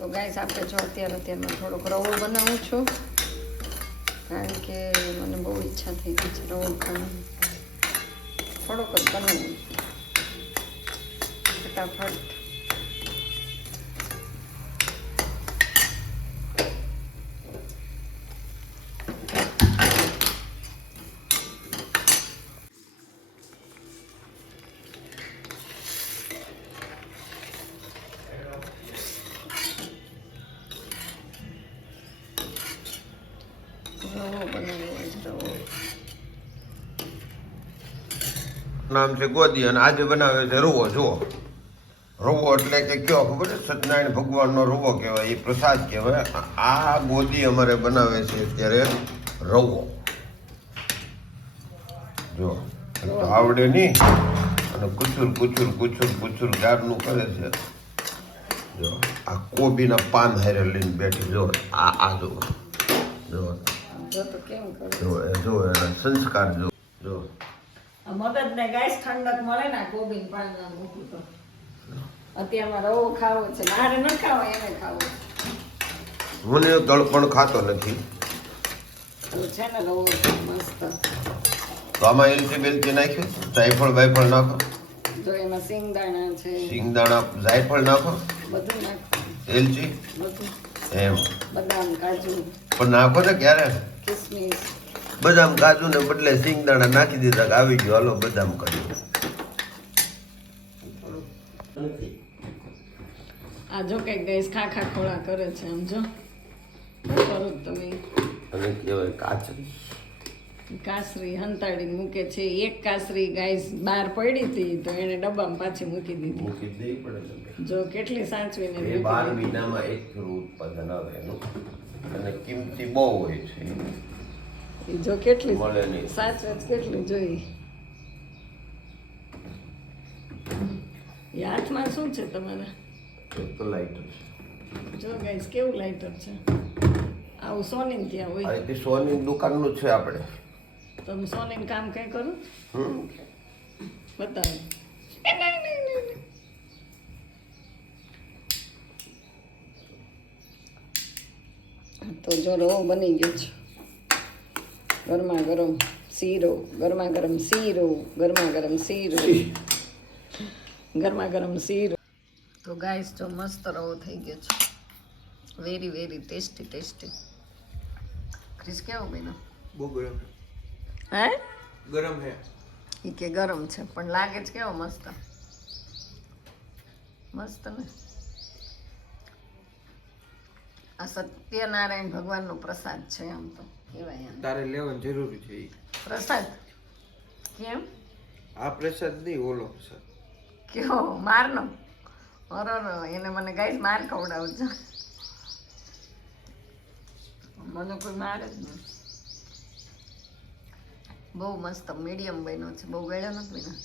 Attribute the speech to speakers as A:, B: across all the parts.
A: તો ગાઈસ આપણે જો અત્યારે અત્યારમાં થોડોક રવો બનાવું છું. કારણ કે મને બહુ ઈચ્છા થઈ ગઈ છે રવો ખાવાની. થોડોક જ બનાવું ફટાફટ રવો બનાવ્યો હોય છે રવો
B: નામ છે ગોદી અને આજે બનાવે છે રવો જુઓ. રવો એટલે કે કયો ખબર સત્યનારાયણ ભગવાનનો રવો કહેવાય એ પ્રસાદ કહેવાય. આ ગોદી અમારે બનાવે છે અત્યારે રવો. જો તો આવડે નહીં. અને કુચુર કુચુર કુચુર કુચુર ગારનું કરે છે. જો આ કોબીના પાન હારે લઈને બેઠી જો આ આ જો જો
A: જો
B: જો સંસ્કાર જો જો
A: મદદ ને ગાઈસ ઠંડક મળે ને કોબીન પાન ના મૂકું તો. અત્યારમાં રવો ખાવો છે. મારે ન ખાવો એને ખાવો
B: મને તળપણ ખાતો નથી.
A: તો છે ને રવો મસ્ત.
B: તો આમાં એલચી બેલચી નાખ્યું? જાયફળ બાયફળ નાખો.
A: જો એમાં સિંગદાણા છે.
B: સિંગદાણા જાયફળ નાખો.
A: બધું નાખો.
B: એલચી?
A: બધું.
B: એમ.
A: બદામ કાજુ.
B: પણ નાખો ને ક્યારે?
A: કિસમિસ.
B: બદામ કાજુ ને બદલે સિંગદાણા નાખી દીધા કે આવી ગયો. હાલો બદામ કાજુ.
A: આ જો કંઈક ગઈસ ખાખા ખોળા કરે છે આમ જો. કરો તમે?
B: અને કહેવાય કાચરી.
A: કાસરી હંતાડીને મૂકે છે. એક કાસરી ગાઈસ બહાર પડી હતી તો એને ડબ્બામાં પાછી મૂકી દીધી.
B: મૂકી દઈ પડે
A: જો કેટલી સાચવીને
B: એ
A: મૂકી
B: બાર મહિનામાં એક ઉત્પાદન આવે એનું. અને કિંમતી બહુ હોય છે.
A: જો કેટલી
B: મળે નહીં.
A: સાચવે જ કેટલી જોઈ. એ હાથમાં શું છે તમારા?
B: લાઇટર તો લાઈટર છે.
A: જો ગાઈસ કેવું લાઇટર છે? આવું સોની ત્યાં હોય.
B: રીતે સોની દુકાનનું છે આપણે.
A: તમે સોનીને કામ કઈ કરો? બતાવો. તો જો રવો બની ગયો છે. ગરમા ગરમ શીરો ગરમા ગરમ શીરો ગરમા ગરમ શીરો. ગરમા ગરમ શીરો. તો ગાઈસ જો મસ્ત રવો થઈ ગયો છે. વેરી વેરી ટેસ્ટી ટેસ્ટી ક્રિસ કેવો બેનો
B: બહુ ગરમ
A: હે?
B: ગરમ હે
A: ઈ કે ગરમ છે પણ લાગે છે કેવો મસ્ત. મસ્ત ને? આ સત્યનારાયણ ભગવાનનો પ્રસાદ છે આમ તો. કહેવાય
C: તારે લેવાનું જરૂરી છે
A: પ્રસાદ. કેમ?
C: આ પ્રસાદ નહીં ઓલો પ્રસાદ.
A: કેવો? મારનો? અરર એને મને ગાઈસ માર ખવડાવજો. મને કોઈ મારે જ નહીં. બહુ મસ્ત મીડિયમ બન્યો છે. બહુ ગળ્યો નથી બન્યો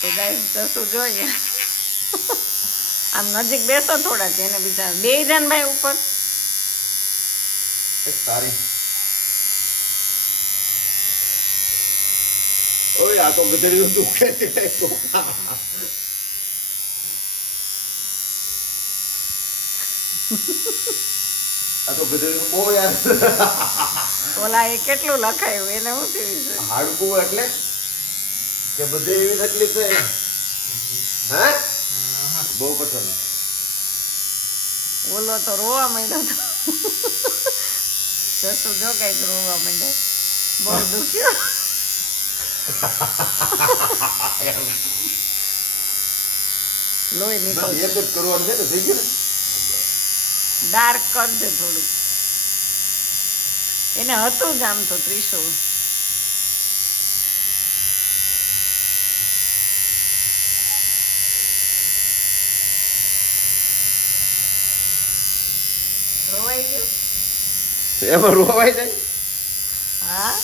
A: તો ગાઈસ જશું જોઈએ. આમ નજીક બેસો થોડાક એને બીજા બે જણ ભાઈ ઉપર
B: તારી.
C: ઓય આ તો ગધેડીનું દુખે છે.
B: આ તો ગધેડીનું બહુ યાર
A: ઓલા એ કેટલું લખાયું? એને શું થયું છે?
B: હાડકું એટલે કે બધી એવી તકલીફ છે. હે? બહુ પસંદ.
A: ઓલો તો રોવા માંડ્યો તો. સસુ જો કંઈક રોવા માંડે. બહુ દુખ્યો. લોહી નીકળ
B: એક જ કરવાનું છે ને થઈ ગયું
A: ડાર્ક કરજે થોડું એને હતું જ આમ તો ત્રિશુળ
B: એમાં રોવાય જાય?
A: હા.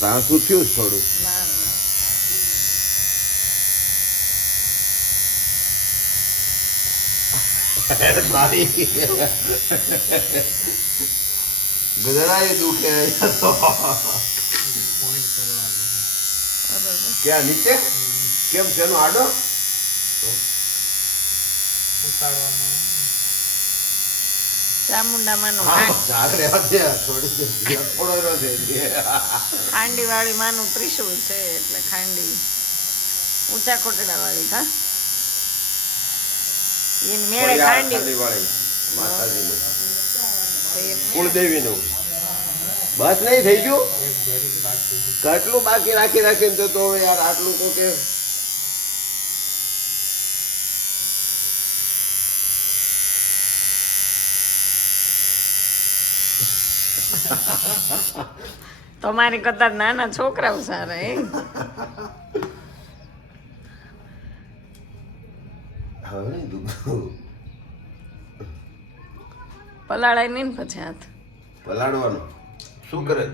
B: સાસુ થયું થોડું.
A: ના
B: દુખે. તો ક્યાં નીચે? કેમ છે એનો આડો?
A: ચામુંડામાંનું ખાંડ ખાંડીવાળી માનું ત્રિશુલ છે એટલે ખાંડી. ઊંચા કોટડાવાળી હા? એની મેળે ખાંડી.
B: વાળી માતાજીનું. કુળદેવીનું. બસ નહીં થઈ ગયું? કેટલું બાકી રાખી રાખીને તો તો યાર આટલું તો કે
A: તમારી કરતા નાના છોકરાઓ સારા એ પલાળાય નહીં ને પછી હાથ?
B: પલાળવાનું. શું કરે?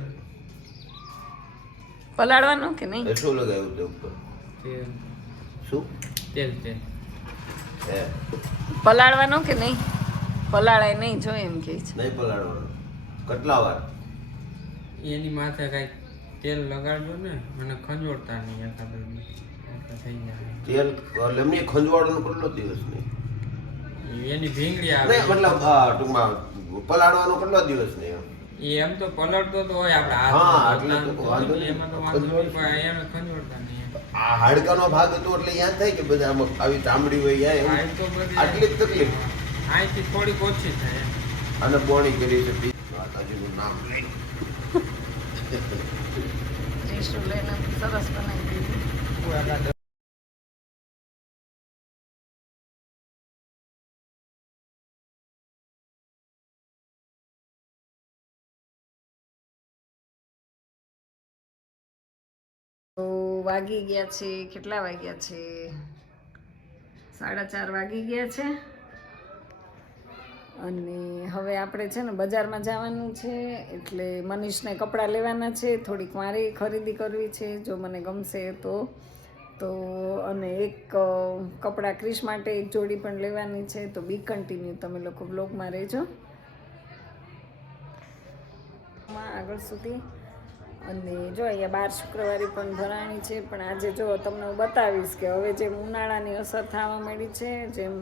A: પલાળવાનો કે નહીં?
B: એટલું શું લગાવ્યું તે ઉપર? શું?
D: તેલ તેલ.
A: પલાળવાનો કે નહીં? પલાળાય નહીં જો એમ કે છે.
B: નહીં પલાળવાનું. કેટલા વાર?
D: એની માથે કાંઈક તેલ લગાડજો ને મને ખંજોળતા નહીં એકાદ થઈ જાય.
B: તેલ એમની ખંજવાળનો કેટલો દિવસ નહીં?
D: એની ભીંગડી આવે.
B: મતલબ ટૂંકમાં પલાળવાનો કેટલો દિવસ નહીં એમ?
D: તો પલળતો તો હોય આપણે
B: હા,
D: હાથ
B: એટલે વાંધો નહીં.
D: એમાં તો વાંધો નહીં
B: આ હાડકાનો ભાગ હતો એટલે યાદ થાય કે બધા આમાં આવી ચામડી હોય આટલી જ તકલીફ.
D: અહીંથી થોડીક ઓછી થાય
B: અને બોણી કરી છે માતાજીનું નામ
A: લઈ. સરસ બનાવી દીધું. વાગી ગયા છે, કેટલા વાગ્યા છે? સાડા ચાર વાગી ગયા છે. અને હવે આપણે છે ને બજારમાં જવાનું છે, એટલે મનીષને કપડાં લેવાના છે, થોડીક મારે ખરીદી કરવી છે, જો મને ગમશે તો. તો અને એક કપડાં ક્રિશ માટે એક જોડી પણ લેવાની છે, તો બી કન્ટિન્યુ તમે લોકો બ્લોગમાં રહેજો. આગળ સુધી. અને જો અહીંયા બાર શુક્રવારે પણ ભરાણી છે, પણ આજે જો તમને હું બતાવીશ કે હવે જેમ ઉનાળાની અસર થવા માંડી છે, જેમ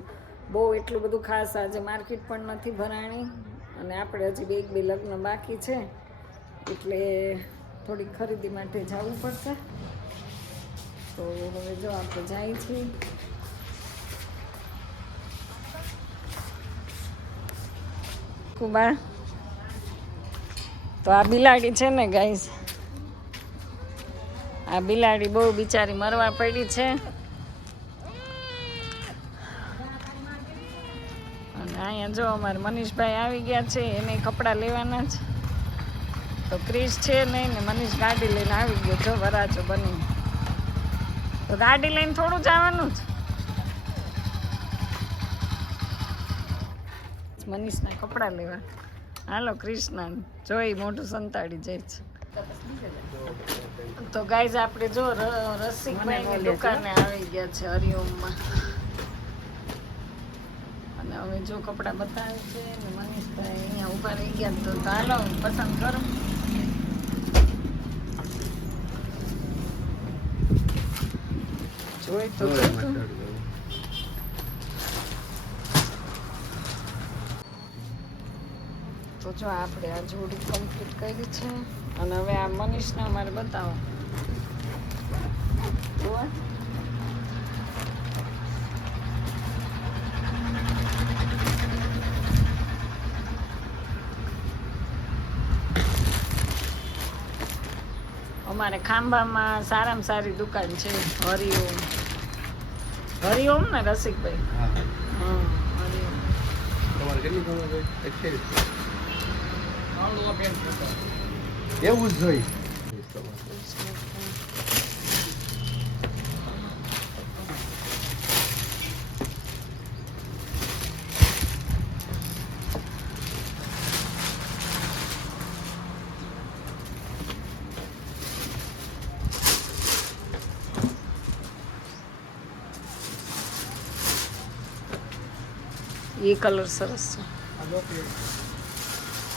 A: બહુ એટલું બધું ખાસ આજે માર્કેટ પણ નથી ભરાણી અને આપણે હજી બે એક બે લગ્ન બાકી છે, એટલે થોડીક ખરીદી માટે જવું પડશે. તો હવે જો આપણે જાય છીએ. કુબા તો આ બિલાડી છે ને, ગાઈસ? આ બિલાડી બહુ બિચારી મરવા પડી છે. અને અહીંયા જો અમારે મનીષભાઈ આવી ગયા છે, એને કપડાં લેવાના છે. તો ક્રિશ છે નહીં ને મનીષ ગાડી લઈને આવી ગયો જો, વરાજો બની તો ગાડી લઈને થોડું જવાનું જ. મનીષના કપડાં લેવા. હાલો કૃષ્ણ જોઈ મોઢું સંતાડી જાય છે. તો ગાઈઝ આપણે જો રસિકભાઈની દુકાને આવી ગયા છે હરિઓમમાં. અને હવે જો કપડાં બતાવે છે ને મનીષભાઈ અહીંયા ઊભા રહી ગયા તો તો હાલો પસંદ કરો. જોઈ તો તો જો આપણે આ જોડી કમ્પ્લીટ કરી છે. અને હવે આ મનીષને અમારે બતાવો. અમારે ખાંભામાં સારામાં સારી દુકાન છે. હરિઓમ. હરિઓમ ને રસિકભાઈ. હા. હરિઓમ.
C: એવું જ હોય.
A: એ કલર સરસ છે.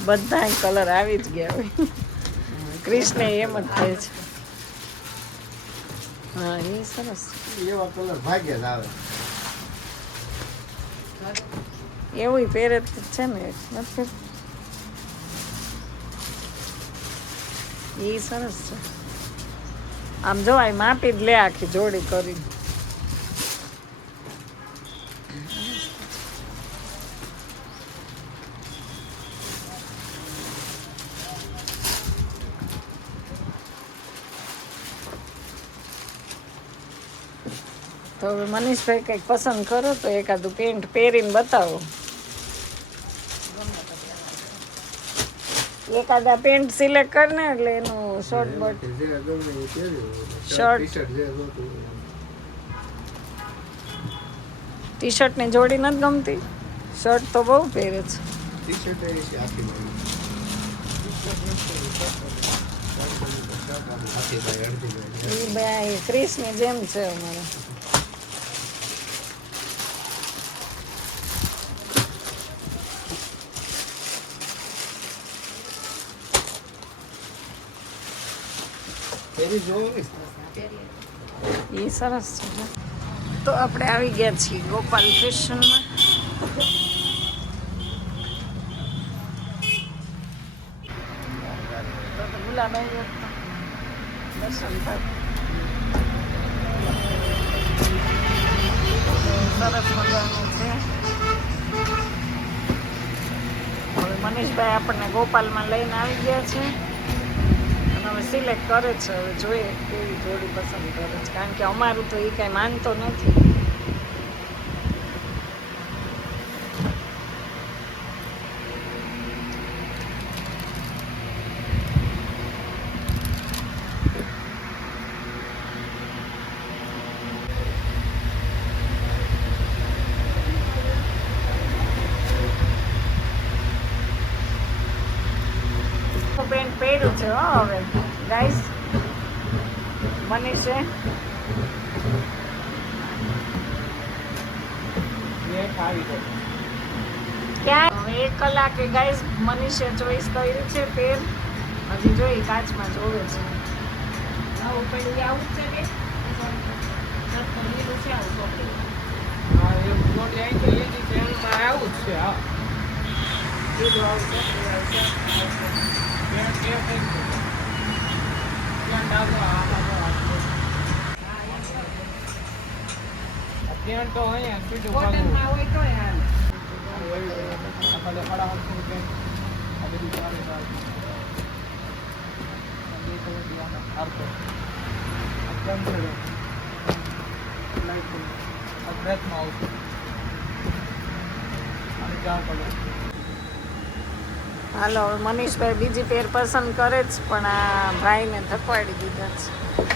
A: બધા કલર આવી જ ગયા હોય. ક્રિષ્ને એમ જ થાય છે. હા એ સરસ.
C: એવા કલર ભાગ્યા જ આવે.
A: એવું પહેરે છે ને એ સરસ છે. આમ જોવાય માપી જ લે આખી જોડી કરી તો હવે મનીષભાઈ કંઈક પસંદ કરો તો એકાદું પેન્ટ પહેરીને બતાવો. એકાદા પેન્ટ સિલેક્ટ કરીને એટલે એનું શોર્ટ બટ
C: જે
A: ટી શર્ટની જોડી નથી ગમતી. શર્ટ તો બહુ પહેરે છે. ક્રિસની જેમ છે અમારે. એ સરસ છે તો આપણે આવી ગયા છીએ ગોપાલ ફેશનમાં. ગુલાબાઈ દર્શન સરસ મજાનું છે. હવે મનીષભાઈ આપણને ગોપાલમાં લઈને આવી ગયા છે. સિલેક્ટ કરે છે, હવે જોઈએ કેવી જોડી પસંદ કરે છે. કારણ કે અમારું તો એ કાંઈ માનતો નથી. પેન્ટ પહેર્યું છે હવે. મનીષે ક્યાં? એક કલાકે ગાઈસ મનીષે ચોઈસ કર્યું છે પેર હજી જોઈ કાચમાં જોવે છે. આવું પેલું આવું જ છે કે? લીલું છે આવું ચોખ્ખું. લીલું કોટનમાં હોય હાલે. હાલો. મનીષભાઈ બીજી પેર પસંદ કરે જ પણ આ ભાઈને ધકવાડી દીધા છે.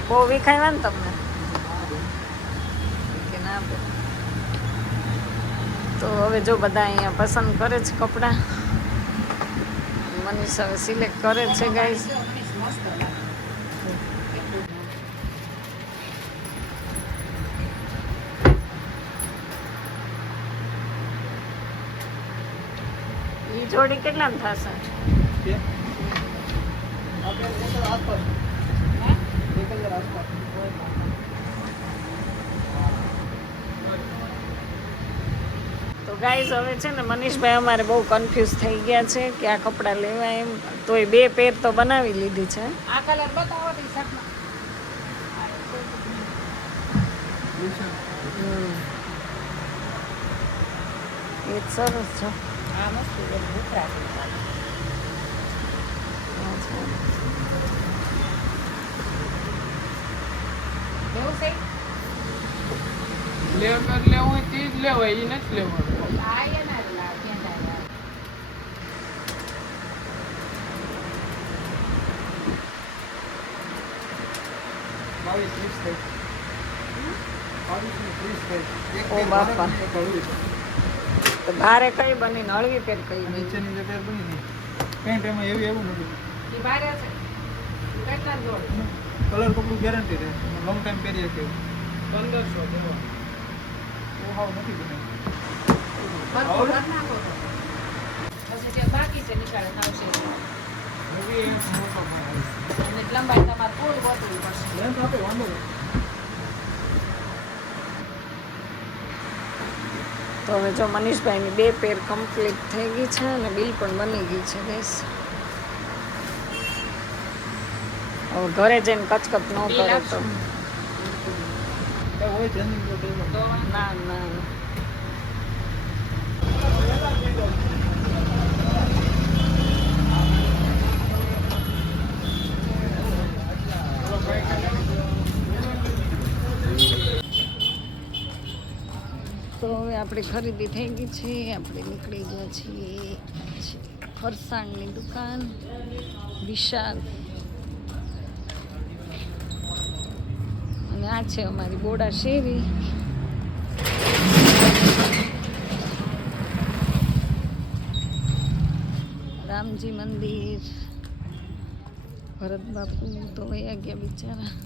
A: બહુ વિખાય ને તમને કે ના બે તો હવે જો બધા અહીંયા પસંદ કરે છે કપડાં મનીષ હવે સિલેક્ટ કરે છે ગાઈસ ઈ જોડી કેટલા થશે? તો ગાઈઝ હવે છે ને મનીષભાઈ અમારે બહુ કન્ફ્યુઝ થઈ ગયા છે કે આ કપડાં લેવા એમ. તોય બે પેર તો બનાવી લીધી છે.
E: આ કલર બતાવો ટી
A: હમ. એ જ સરસ છે.
E: આ મસ્ત છે એવું છે?
D: લેવર લેવું હોય તે જ લેવાય એ નથી લેવાનું
E: આ એના જ લાવ પેન્ટ આવ્યા
C: બાવીસ ત્રીસ થઈ બાવીસ ને ત્રીસ થઈ એક
A: ઓ બાપા. તો ભારે કઈ બની ને હળવી પેર કઈ
C: નીચેની જે પેર બની પેન્ટ એમાં એવી એવું નથી.
E: ભારે છે.
C: કલર કપડું ગેરંટી રહે. લોંગ ટાઈમ પહેરીએ કે
D: પંદરસો
C: બહુ હાવ નથી બનાવી
E: ભરપૂર કરી પછી જે બાકી છે નિશાળે ખાવશે અને લંબાઈ તમારે થોડી ગોતવી પડશે
C: લેન્થ આપે વાંધો
A: તો હવે જો મનીષભાઈની બે પેર કમ્પ્લીટ થઈ ગઈ છે અને બિલ પણ બની ગઈ છે બેસ હવે ઘરે જઈને કચકચ ન કરે.
E: તો
A: ના ના તો હવે આપણે ખરીદી થઈ ગઈ છે, આપણે નીકળી ગયા છીએ ફરસાણની દુકાન, વિશાલ. અને આ છે અમારી બોડા શેરી. રામજી મંદિર. ભરત બાપુ તો વયા ગયા બિચારા.